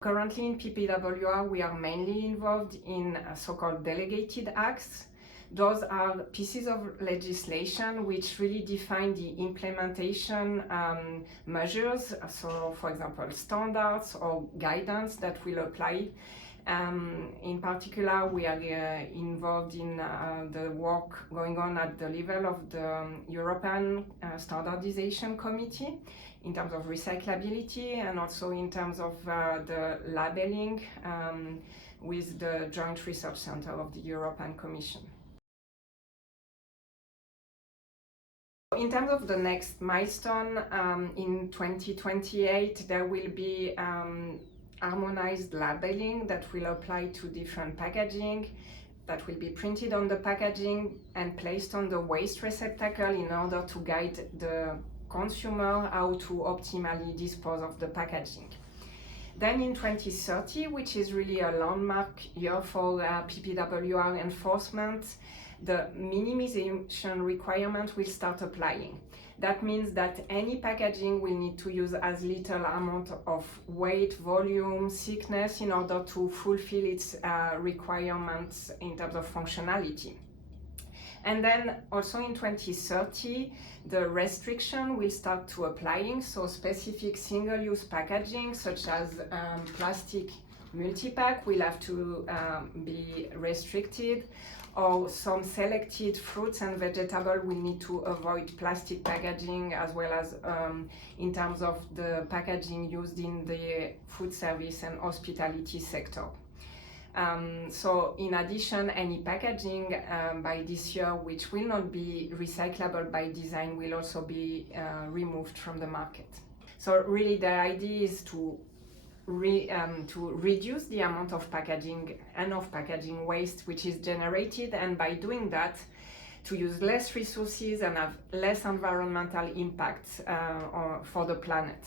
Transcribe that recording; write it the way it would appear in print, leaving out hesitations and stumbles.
Currently in PPWR, we are mainly involved in so-called delegated acts. Those are pieces of legislation which really define the implementation measures, so for example standards or guidance that will apply. In particular, we are involved in the work going on at the level of the European Standardization Committee in terms of recyclability and also in terms of the labeling with the Joint Research Center of the European Commission. In terms of the next milestone, in 2028, there will be harmonized labeling that will apply to different packaging that will be printed on the packaging and placed on the waste receptacle in order to guide the consumer how to optimally dispose of the packaging. Then in 2030, which is really a landmark year for PPWR enforcement, the minimization requirement will start applying. That means that any packaging will need to use as little amount of weight, volume, thickness in order to fulfill its requirements in terms of functionality. And then also in 2030, the restriction will start to applying, so specific single-use packaging such as plastic multi-pack will have to be restricted, or some selected fruits and vegetables will need to avoid plastic packaging, as well as in terms of the packaging used in the food service and hospitality sector. So in addition, any packaging by this year which will not be recyclable by design will also be removed from the market. So really the idea is to reduce the amount of packaging and of packaging waste which is generated, and by doing that to use less resources and have less environmental impact for the planet.